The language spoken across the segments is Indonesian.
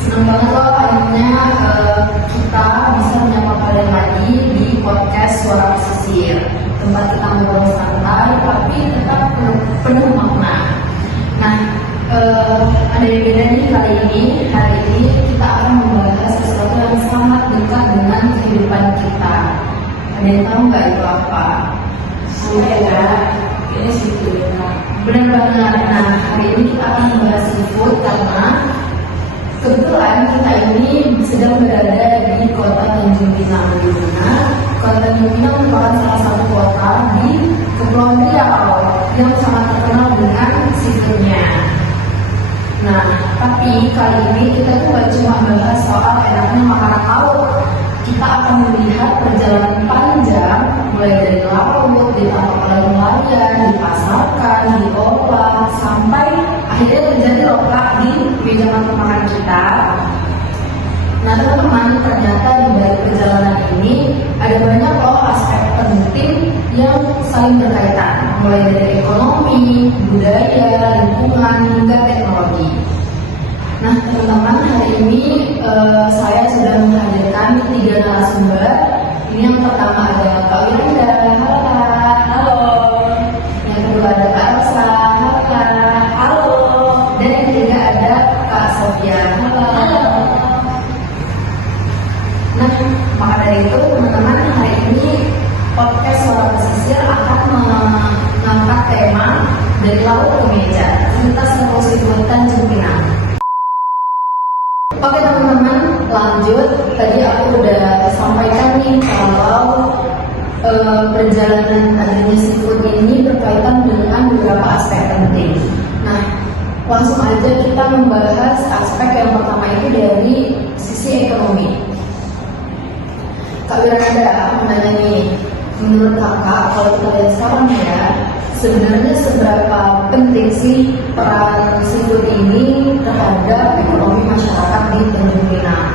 Senang banget loh akhirnya kita bisa menyapa kalian lagi di podcast Suara Pesisir, tempat kita ngobrol santai tapi tetap penuh makna. Nah, ada yang beda nih hari ini kita akan membahas sesuatu yang sangat dekat dengan kehidupan kita. Ada yang tahu nggak itu apa? Ini seafood. Benar banget. Nah, hari ini kita akan membahas seafood karena kebetulan kita ini sedang berada di kota Tanjung Pinang, di mana kota Tanjung Pinang merupakan salah satu kota di Kepulauan Riau yang sangat terkenal dengan seafoodnya. Nah, tapi kali ini kita tuh gak cuma bahas soal enaknya makanan laut. Kita akan melihat perjalanan panjang mulai dari laut, ditangkap oleh nelayan, dipasarkan, diolah, sampai akhirnya menjadi lokal di meja makan kita. Nah teman-teman, ternyata di balik perjalanan ini ada banyak loh aspek penting yang saling berkaitan, mulai dari ekonomi, budaya, lingkungan, hingga teknologi. Nah teman-teman, hari ini saya sudah menghadirkan 3 narasumber. Ini yang pertama ada Kak Wiranda, halo Kak. Halo. Yang kedua ada Kak Rosa, halo Kak. Halo. Dan yang ketiga ada Kak Sofia, halo. Nah, maka dari itu teman-teman, hari ini podcast Suara Pesisir akan mengangkat tema dari laut ke meja, cerita seru seafood Tanjung Pinang. Oke teman-teman, lanjut. Tadi aku udah sampaikan nih kalau perjalanan adanya seafood ini berkaitan dengan beberapa aspek penting. Nah, langsung aja kita membahas aspek yang pertama itu dari sisi ekonomi. Kak Wiranda, aku mau nanya nih, menurut kakak kalau kita lihat sekarang ya, sebenarnya seberapa penting sih peran seafood ini terhadap ekonomi masyarakat di Tanjung Pinang?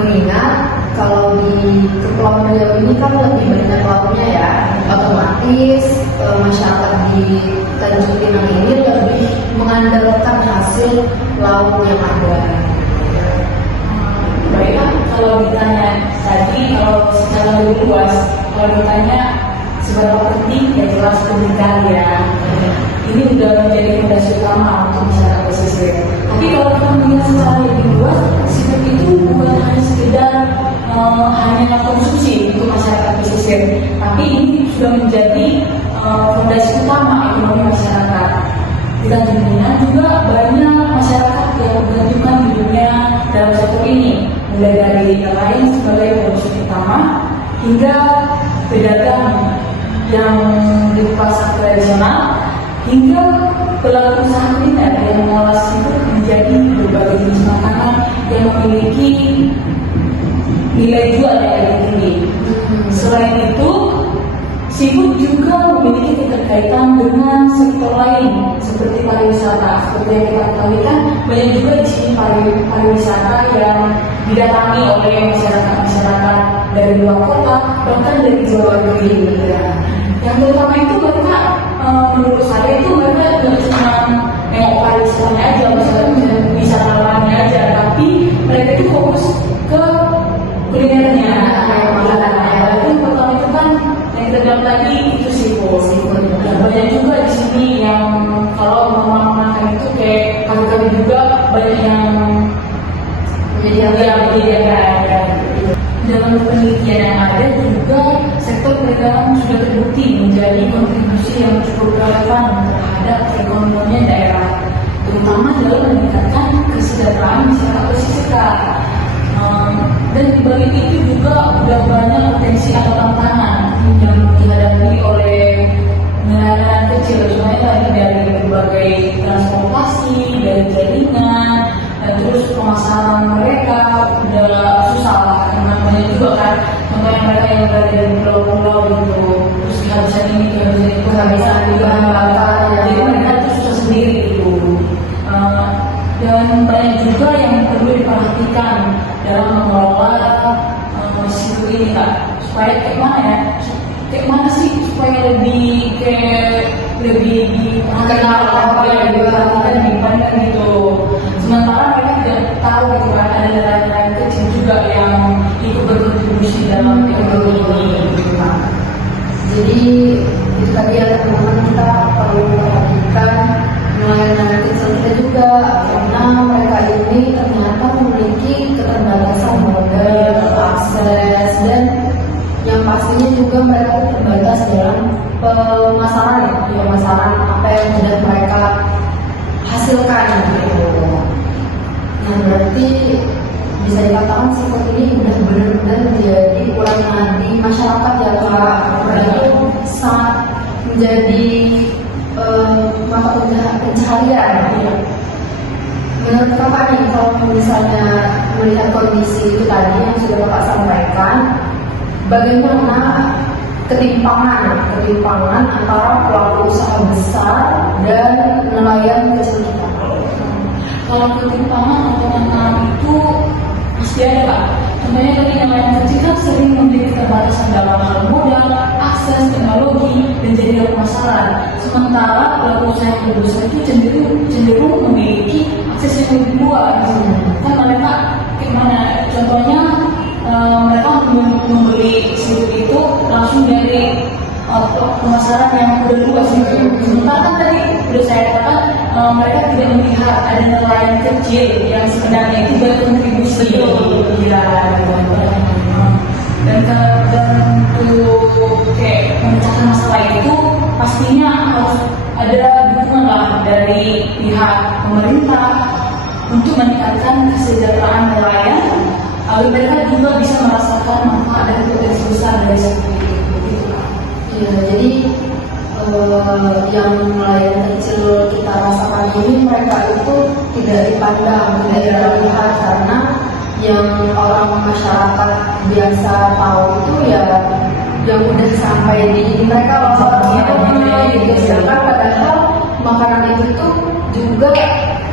Mengingat kalau di Kepulauan Riau ini kan lebih banyak lautnya ya, otomatis masyarakat di Tanjung Pinang ini lebih mengandalkan hasil laut yang ada. Baiklah, kalau ditanya tadi, kalau secara lebih luas, kalau ditanya seberapa penting, ya jelas pendidikan ya. Ini sudah menjadi fondasi utama untuk masyarakat pesisir. Tapi kalau kita melihat secara lebih luas, seafood itu bukan hanya sekedar hanya konsumsi untuk masyarakat pesisir, tapi ini sudah menjadi fondasi utama ekonomi masyarakat. Di Tanjung Pinang juga banyak masyarakat yang menggantungkan hidupnya dalam sektor ini, mulai dari nelayan sebagai produsen utama hingga pedagang yang di pasar tradisional hingga pelaku usaha kuliner yang mengolah seafood menjadi berbagai jenis makanan yang memiliki nilai jual yang lebih tinggi. Selain itu, seafood juga memiliki keterkaitan dengan sektor lain seperti pariwisata. Seperti yang kita ketahui kan, banyak juga di sini pariwisata yang didatangi oleh masyarakat dari luar kota, bahkan dari luar negeri. Yang terutama itu mereka, menurut saya itu mereka tidak cuma nengok pariwisatanya aja, misalnya wisatawannya aja, tapi mereka itu fokus ke kulinernya. Yang pertama itu kan yang kita bilang tadi itu seafood. Banyak juga di sini yang kalau mau makan itu kayak kami juga banyak yang menyediakan. Dalam penelitian yang ada juga sektor perdagangan sudah terbukti menjadi kontribusi yang cukup relevan terhadap perekonomian daerah, terutama dalam meningkatkan kesejahteraan masyarakat pesisir. Dan dibalik itu juga sudah banyak potensi atau tantangan yang dihadapi oleh nelayan kecil, contohnya tadi dari berbagai transportasi, dari jaringan, dan terus pemasaran mereka udah susah lah, karena banyak juga kan contohnya mereka yang berada di pulau-pulau gitu, terus kehabisan ini, kehabisan di bahan bakar, jadi mereka itu susah sendiri gitu. Dan banyak juga yang perlu diperhatikan dalam mengelola seafood ini Kak, supaya kayak mana sih supaya lebih dikenal, lebih diperhatikan, dipandang gitu. Sementara mereka tidak tahu gitu kan, ada Jadi itu tadi ya teman-teman, kita perlu perhatikan nelayan-nelayan kecil kita juga, karena mereka ini ternyata memiliki keterbatasan modal, akses, dan yang pastinya juga mereka terbatas dalam pemasaran apa yang sudah mereka hasilkan gitu. Nah berarti bisa dikatakan seafood ini udah benar-benar menjadi ulang nadi masyarakat ya Kak, dan itu sangat menjadi mata pencaharian. Menurut Kakak nih, kalau misalnya melihat kondisi itu tadi yang sudah Bapak sampaikan, bagaimana ketimpangan antara pelaku usaha besar dan nelayan kecil kita? Kalau ketimpangan atau menang itu pasti ada Pak. Contohnya tadi nelayan kecil kan sering memiliki keterbatasan dalam hal modal, akses, teknologi, dan jadinya pemasaran. Sementara pelaku usaha yang besar itu cenderung memiliki akses yang lebih luas. Kan mereka gimana? Contohnya mereka membeli seafood itu langsung dari pemasaran yang udah luas gitu. Sementara kan tadi udah saya katakan mereka tidak melihat ada nelayan kecil yang sebenarnya itu berkontribusi. Iya, dan untuk kayak memecahkan masalah itu pastinya harus ada dukungan lah dari pihak pemerintah untuk meningkatkan kesejahteraan nelayan agar mereka juga bisa merasakan manfaat dan potensi besar dari seperti itu. Ya, jadi yang nelayan kecil kita rasakan ini mereka itu tidak dipandang, tidak dilihat, karena yang orang masyarakat biasa tahu itu ya yang udah sampai di mereka loh gitu. Sedangkan padahal makanan itu tuh juga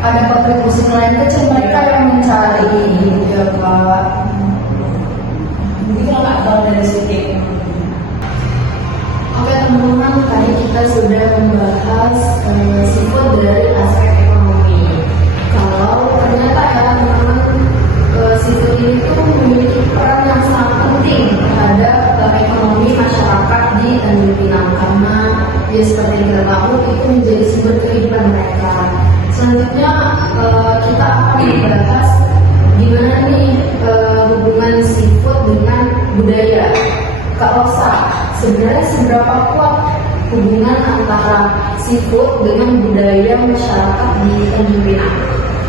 ada kontribusi nelayan kecil mereka yang mencari gitu ya Kak. Mungkin nggak tahu dari sedikit. Oke teman-teman, tadi kita sudah membahas seafood dari aspek ekonomi. Kalau ternyata ya teman-teman, seafood ini tuh memiliki peran yang sangat penting terhadap ekonomi masyarakat di Tanjung Pinang, karena ya seperti yang kita tahu itu menjadi sumber kehidupan mereka. Selanjutnya kita akan membahas gimana nih hubungan seafood dengan budaya. Kak Rosa, sebenarnya seberapa kuat hubungan antara seafood dengan budaya masyarakat di Tanjung Pinang?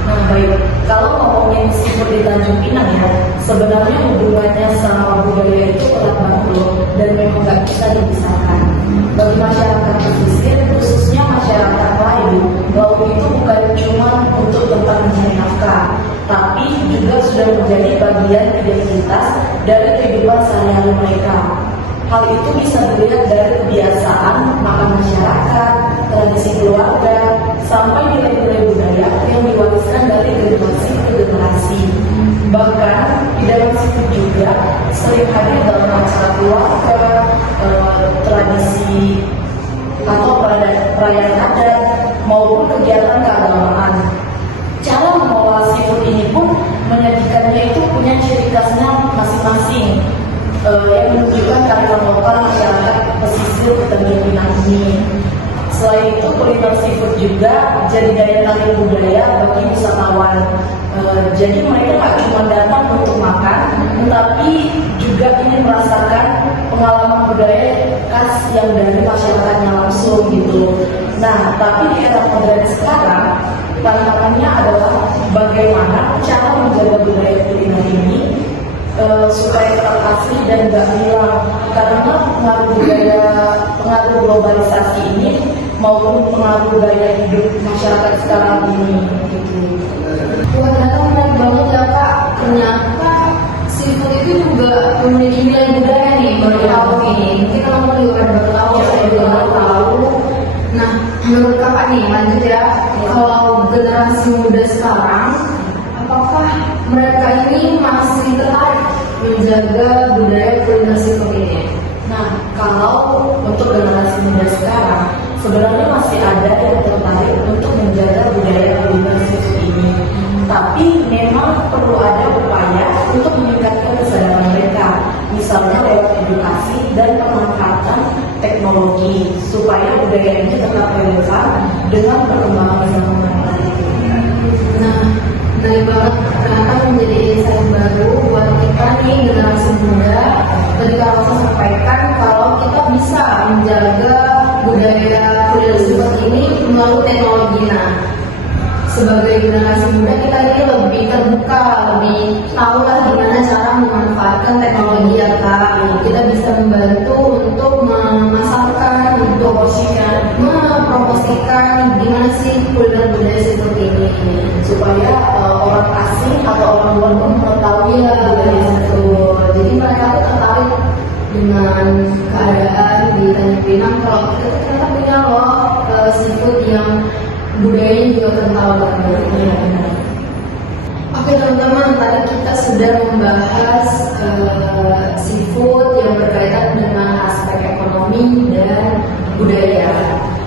Nah baik, kalau ngomongin seafood di Tanjung Pinang ya, sebenarnya hubungannya sama budaya itu erat banget dan memang nggak bisa dipisahkan. Bagi masyarakat pesisir, khususnya masyarakat Melayu, laut itu bukan cuma untuk tempat mencari nafkah, tapi juga sudah menjadi bagian identitas dari kehidupan sehari-hari mereka. Hal itu bisa dilihat dari kebiasaan makan masyarakat, tradisi keluarga, sampai nilai-nilai budaya yang diwariskan dari generasi ke generasi. Bahkan di dalam situ juga sering hadir dalam acara keluarga, tradisi atau perayaan adat maupun kegiatan keagamaan. Cara mengolah seafood ini pun menyajikannya itu punya ciri khasnya masing-masing, yang menunjukkan kearifan lokal masyarakat pesisir Tanjung Pinang ini. Selain itu, kuliner seafood juga jadi daya tarik budaya bagi wisatawan. Jadi mereka nggak cuma datang untuk makan, tapi juga ingin merasakan pengalaman budaya khas yang dari masyarakatnya langsung gitu. Nah, tapi di era modern sekarang, tantangannya adalah bagaimana cara menjaga budaya kuliner ini supaya tetap asli dan nggak hilang, karena pengaruh globalisasi ini maupun pengaruh gaya hidup masyarakat sekarang ini gitu. Wah, ternyata menarik banget ya Kak. Ternyata seafood itu juga memiliki nilai budaya nih, baru tahu ini. Mungkin teman-teman juga pada baru tahu, saya juga baru tahu. Nah, menurut Kakak nih, lanjut ya. Kalau generasi muda sekarang, apakah mereka ini masih tertarik menjaga budaya kuliner seafood ini? Nah, kalau untuk generasi muda sekarang, sebenarnya masih ada yang tertarik untuk menjaga budaya kuliner seafood ini. Tapi memang perlu ada upaya untuk meningkatkan kesadaran mereka, misalnya lewat edukasi dan pemanfaatan teknologi teknologi supaya budaya ini tetap relevan dengan perkembangan zaman. Nah, dari banget ternyata menjadi insight baru buat kita nih generasi muda. Tadi kalau saya sampaikan kalau kita bisa menjaga budaya seperti ini melalui teknologi. Nah, sebagai generasi muda kita ini lebih terbuka, lebih tahu lah gimana cara memanfaatkan teknologi ya Kak. Kita bisa membantu untuk memasarkan, untuk mempromosikan gimana sih kuliner budaya seperti ini Supaya orang asing atau orang luar pun mengetahui ya budaya gitu. Jadi mereka tuh tertarik dengan keadaan di Tanjung Pinang kalau kita tuh ternyata punya loh seafood yang budayanya juga kental banget. Oke teman-teman, tadi kita sudah membahas seafood yang berkaitan dengan aspek ekonomi dan budaya.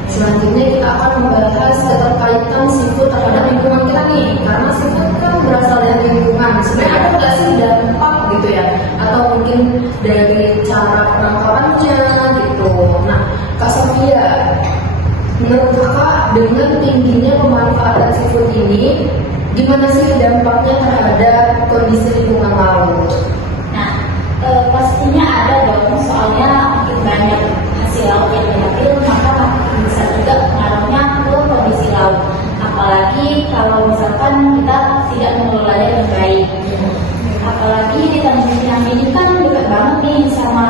Selanjutnya kita akan membahas keterkaitan seafood terhadap lingkungan kita nih, karena seafood kan berasal dari lingkungan. Sebenarnya ada nggak sih dampak gitu ya, atau mungkin dari cara penangkapannya gitu. Nah, Kak Sofia, menurut Kakak dengan tingginya pemanfaatan seafood ini, gimana sih dampaknya terhadap kondisi lingkungan laut? Nah, pastinya ada dong, soalnya makin banyak hasil laut yang diambil, maka makin bisa juga pengaruhnya ke kondisi laut. Apalagi kalau misalkan kita tidak mengelolanya dengan baik. Apalagi di Tanjung Pinang ini kan dekat banget nih sama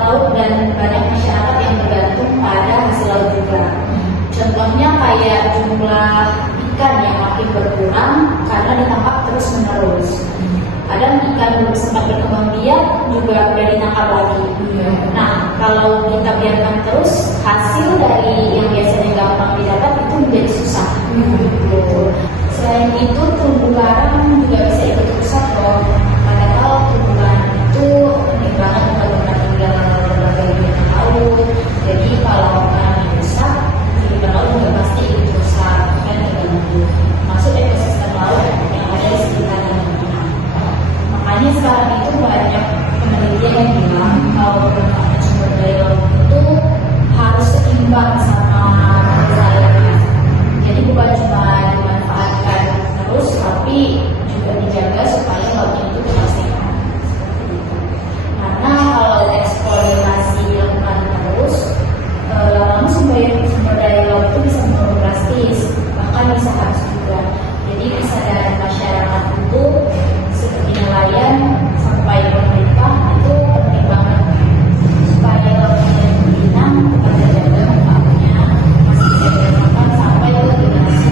laut dan banyak masyarakat yang bergantung pada hasil laut juga. Contohnya kayak jumlah ikan yang makin berkurang karena ditangkap terus menerus. Kadang ikan belum sempat berkembang biak juga udah ditangkap lagi. Nah, kalau kita biarkan terus, hasil dari yang biasanya gampang didapat itu menjadi susah. Selain itu, terumbu karang juga bisa ikut rusak loh. Padahal terumbu karang itu penting banget untuk tempat tinggal berbagai jenis laut. Jadi kalau karang rusak, kehidupan laut juga pasti ikut rusak dan terganggu. Masuk ekosistem laut yang ada di sekitarnya. Makanya sekarang itu banyak penelitian yang bilang kalau pemanfaatan sumber daya laut itu harus seimbang sama kesehatan. Jadi bukan cuma dimanfaatkan terus, tapi juga dijaga supaya lautnya itu tetap sehat. Karena kalau eksplorasi dilakukan terus, lama-lama sumber daya laut itu bisa menurun drastis, bahkan bisa habis juga. Jadi kesadaran masyarakat itu seperti nelayan sampai pemerintah itu penting banget supaya lautnya Pinang tetap terjaga manfaatnya masih bisa dirasakan sampai ke generasi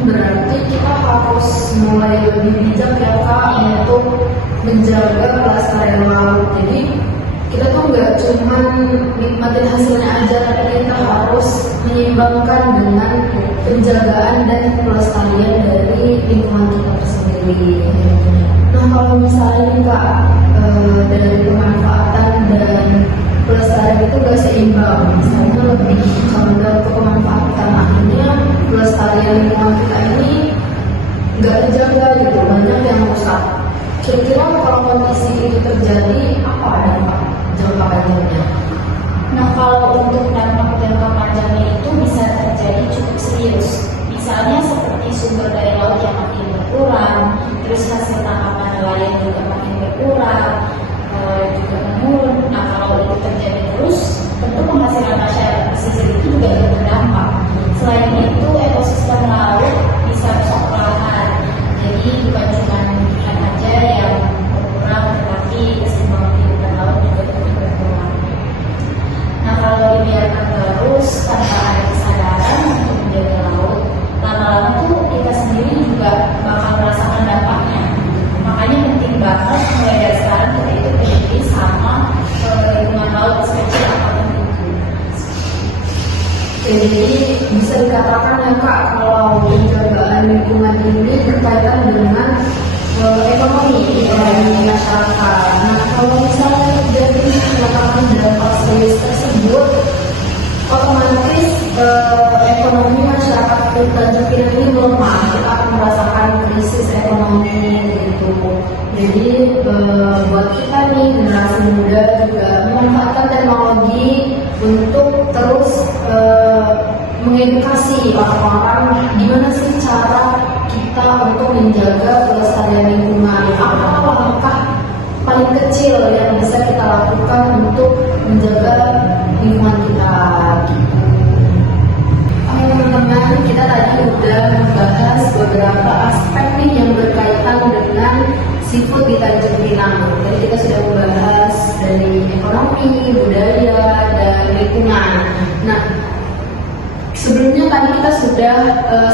Berarti kita harus mulai lebih bijak ya Kak untuk menjaga kelestarian laut. Jadi kita tuh nggak cuma nikmatin hasilnya aja, tapi kita harus menyeimbangkan dengan penjagaan dan pelestarian dari lingkungan kita tersendiri. Nah kalau misalnya nih Kak, dari pemanfaatan dan pelestarian itu gak seimbang, misalnya lebih condong ke pemanfaatan, akhirnya pelestarian lingkungan kita ini gak terjaga gitu, banyak yang rusak. Kira-kira kalau kondisi itu terjadi, apa dampak jangka panjangnya? Nah, kalau untuk dampak jangka panjangnya itu bisa terjadi cukup serius. Misalnya seperti sumber daya laut yang makin berkurang, terus hasil tangkapan nelayan juga makin berkurang, juga menurun. Nah, kalau itu terjadi terus, tentu penghasilan masyarakat pesisir itu juga berdampak. Selain itu, ekosistem laut bisa rusak perlahan. Jadi bukan cuma ikan aja yang berkurang, tetapi keseimbangan kehidupan laut juga terus berkurang. Nah, kalau dibiarkan terus tanpa ada kesadaran untuk menjaga laut, lama-lama tuh kita sendiri juga bakal merasakan dampaknya. Makanya penting banget mulai dari sekarang kita itu peduli sama lingkungan laut sekecil apapun itu. Jadi bisa dikatakan ya Kak, kalau penjagaan lingkungan ini berkaitan dengan ekonomi masyarakat. Nah kalau misalnya terjadi melakukan dampak serius tersebut, otomatis ekonomi masyarakat Tanjung Pinang ini melemah. Kita akan merasakan krisis ekonomi gitu. Jadi buat kita nih generasi muda juga memanfaatkan teknologi untuk terus mengedukasi orang-orang gimana sih cara kita untuk menjaga kelestarian lingkungan. Apa langkah paling kecil yang bisa kita lakukan untuk menjaga lingkungan kita gitu. Oke teman-teman, kita tadi udah membahas beberapa aspek nih yang berkaitan dengan seafood di Tanjung Pinang. Jadi kita sudah membahas dari ekonomi, budaya, dan lingkungan. Nah, sebelumnya tadi kita sudah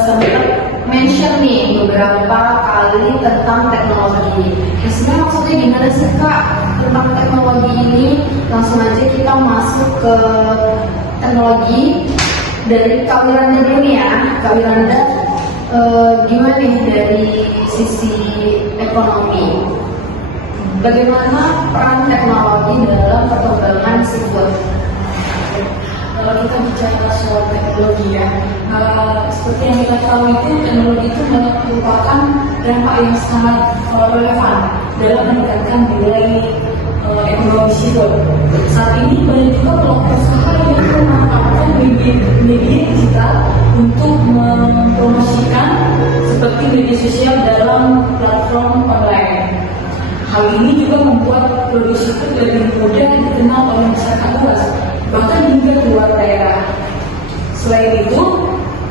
sempat mention nih beberapa kali tentang teknologi. Nah, sebenarnya maksudnya gimana sih Kak tentang teknologi ini? Langsung aja kita masuk ke teknologi dari Kak Wiranda dulu nih ya. Kak Wiranda, gimana nih dari sisi ekonomi? Bagaimana peran teknologi dalam perkembangan seafood? Kalau kita bicara soal teknologi ya, seperti yang kita tahu itu teknologi itu merupakan dampak yang sangat relevan dalam meningkatkan nilai ekonomi seafood. Saat ini banyak juga kelompok usaha yang memanfaatkan media digital untuk mempromosikan seperti media sosial dalam platform online. Hal ini juga membuat produksi itu lebih mudah dikenal oleh masyarakat luas, bahkan hingga keluar daerah. Selain itu,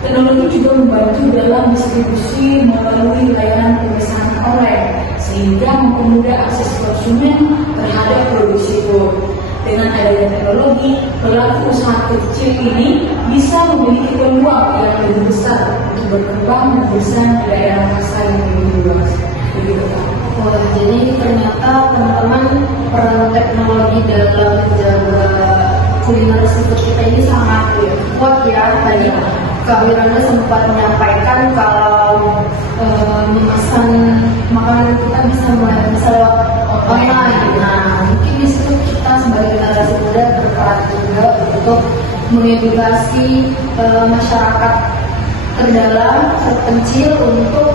teknologi juga membantu dalam distribusi melalui layanan pemesanan online, sehingga mempermudah akses konsumen terhadap produksi food. Dengan adanya teknologi, pelaku usaha kecil ini bisa memiliki peluang yang lebih besar untuk berkembang dan berusaha di daerah pasar yang lebih luas. Oh, jadi ternyata teman-teman peran teknologi dalam menjaga kuliner seafood kita ini sangat kuat ya. Tadi Kak Wiranda sempat menyampaikan kalau memesan makanan kita bisa lewat online. Nah, mungkin di situ kita sebagai generasi muda berperan juga untuk mengedukasi masyarakat terdalam, terpencil untuk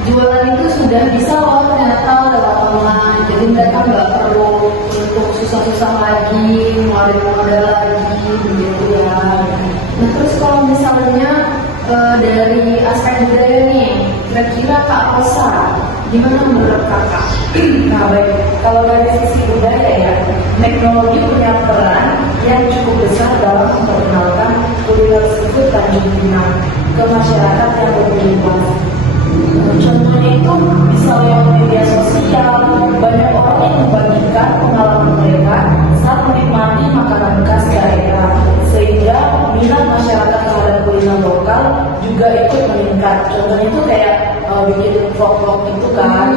jualan itu sudah bisa loh ternyata lewat online. Jadi mereka nggak perlu untuk susah-susah lagi, ngeluarin modal lagi begitu ya. Nah terus kalau misalnya dari aspek budaya nih, kira-kira Kak Rosa gimana menurut Kakak? Nah baik, kalau dari sisi budaya ya, teknologi punya peran yang cukup besar dalam memperkenalkan kuliner seafood Tanjung Pinang ke masyarakat yang lebih luas. Contohnya itu bisa lewat media sosial, banyak orang yang membagikan pengalaman mereka saat menikmati makanan khas daerah, sehingga minat masyarakat terhadap kuliner lokal juga ikut meningkat. Contohnya itu kayak bikin vlog-vlog itu kan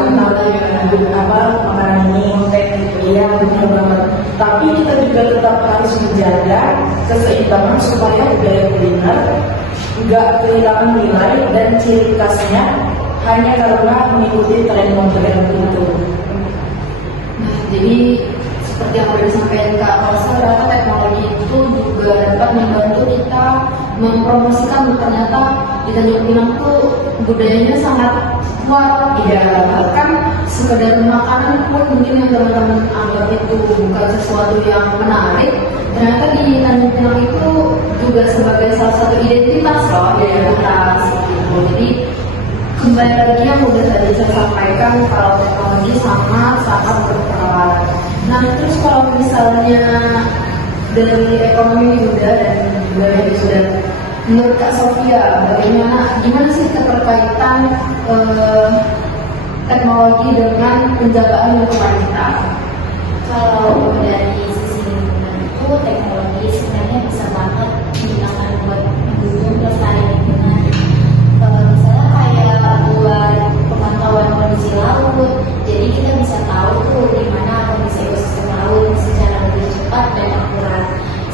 tentang makanan ini, iya benar banget. Tapi kita juga tetap harus menjaga keseimbangan supaya budaya kuliner nggak kehilangan nilai dan ciri khasnya hanya karena mengikuti tren modern itu. Nah, jadi seperti yang sudah disampaikan Kak Rosa, ternyata teknologi itu juga dapat membantu kita mempromosikan ternyata di Tanjung Pinang tuh budayanya sangat kuat. Ya, bahkan sekedar makanan pun mungkin yang teman-teman anggap itu bukan sesuatu yang menarik, ternyata di Tanjung Pinang itu juga sebagai salah satu identitas loh, identitas gitu. Jadi kembali lagi yang udah tadi saya sampaikan kalau teknologi sangat berperan. Nah terus kalau misalnya dari ekonomi juga dan budaya itu sudah, menurut Kak Sofia gimana sih keterkaitan teknologi dengan penjagaan lingkungan kita? Kalau dari sisi lingkungan itu teknologi sebenarnya bisa banget digunakan buat mendukung pelestarian lingkungan. Misalnya kayak buat pemantauan kondisi laut, jadi kita bisa tahu tuh di mana kondisi ekosistem laut secara lebih cepat dan akurat.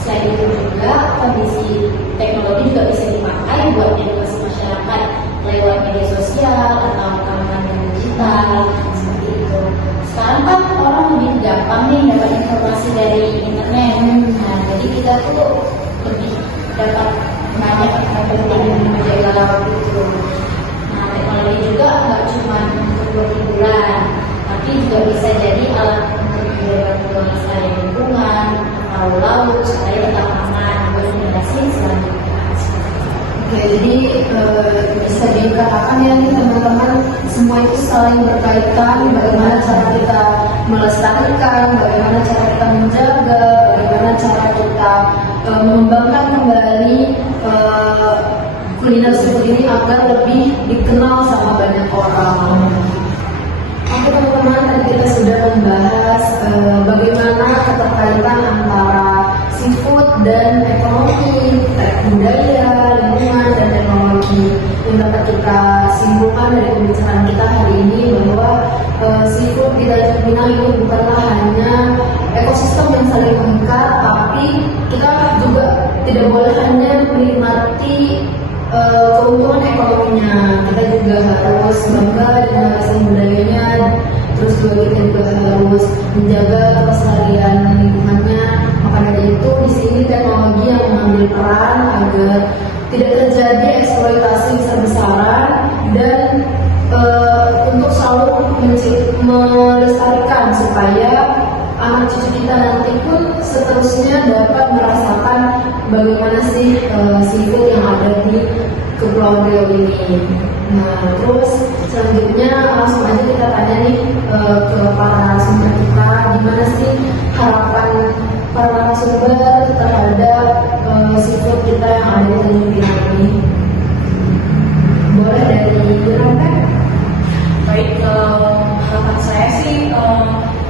Selain itu juga kondisi teknologi juga bisa dipakai buat edukasi masyarakat lewat media sosial atau rekaman digital seperti itu. Sekarang kan orang lebih gampang nih dapat informasi dari internet. Nah, jadi kita tuh lebih dapat banyak penting menjaga laut itu. Nah, teknologi juga nggak cuma untuk hiburan, tapi juga bisa jadi alat untuk menjaga kelestarian lingkungan atau laut supaya tetap aman buat generasi selanjutnya. Oke, jadi bisa dikatakan ya nih teman-teman, semua itu saling berkaitan. Bagaimana cara kita melestarikan, bagaimana cara kita menjaga, bagaimana cara kita mengembangkan kembali kuliner seafood ini agar lebih dikenal sama banyak orang. Oke teman-teman, tadi kita sudah membahas bagaimana keterkaitan antara seafood dan ekonomi, budaya, lingkungan, dan teknologi. Yang dapat kita simpulkan dari pembicaraan kita hari ini bahwa seafood di Tanjung Pinang ini bukanlah hanya ekosistem yang saling mengikat, tapi kita juga tidak boleh hanya menikmati keuntungan ekonominya. Kita juga harus bangga dengan warisan budayanya, terus juga kita juga harus menjaga kelestarian lingkungannya. Maka dari itu di sini teknologi yang mengambil peran agar tidak terjadi eksploitasi besar-besaran dan untuk selalu melestarikan supaya anak cucu kita nanti pun seterusnya dapat merasakan bagaimana sih seafood yang ada di Kepulauan Riau ini. Nah, terus selanjutnya langsung aja kita tanya nih ke para narasumber kita, gimana sih harapan para narasumber terhadap seafood kita yang ada di Tanjung Pinang ini? Boleh dari Yuranda? Baik, harapan saya sih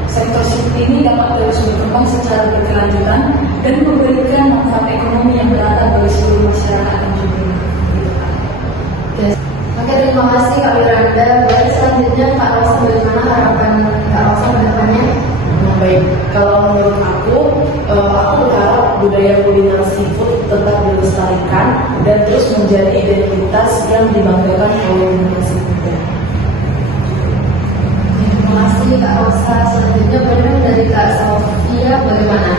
sektor seafood ini dapat terus berkembang secara berkelanjutan dan memberikan manfaat ekonomi yang beragam bagi seluruh masyarakat Tanjung Pinang. Oke, terima kasih Kak Wiranda. Baik, selanjutnya Kak Rosa, bagaimana harapan Kak Rosa ke depannya? Baik, kalau menurut aku berharap budaya kuliner seafood tetap dilestarikan dan terus menjadi identitas yang dibanggakan oleh generasi muda. Terima kasih Kak Rosa. Selanjutnya boleh dari Kak Sofia, bagaimana?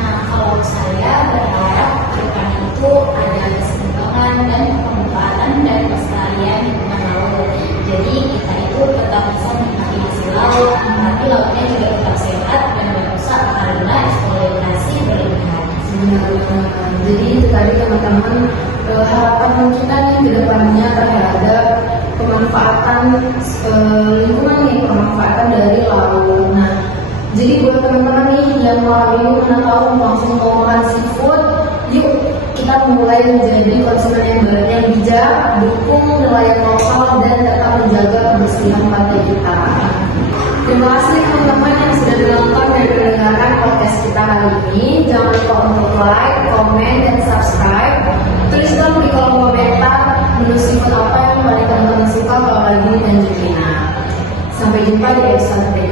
Nah, kalau saya berharap ke depan itu ada keseimbangan dan pemanfaatan dan pelestarian lingkungan laut. Jadi kita itu tetap bisa menikmati hasil laut, tapi lautnya juga tetap sehat dan tidak rusak karena eksploitasi berlebihan. Jadi itu tadi teman-teman harapan kita nih ke depannya terhadap pemanfaatan lingkungan nih, pemanfaatan dari laut. Nah, jadi buat teman-teman nih yang malam ini mana tahu langsung mau makan seafood, yuk kita mulai menjadi konsumen yang baik, yang bijak, dukung nelayan lokal dan tetap menjaga kebersihan pantai kita. Terima kasih teman-teman yang sudah menonton dan mendengarkan podcast kita hari ini. Jangan lupa untuk like, komen, dan subscribe. Tulis dong di kolom komentar menu seafood apa yang paling teman-teman suka kalau lagi di Tanjung Pinang. Sampai jumpa di episode berikutnya.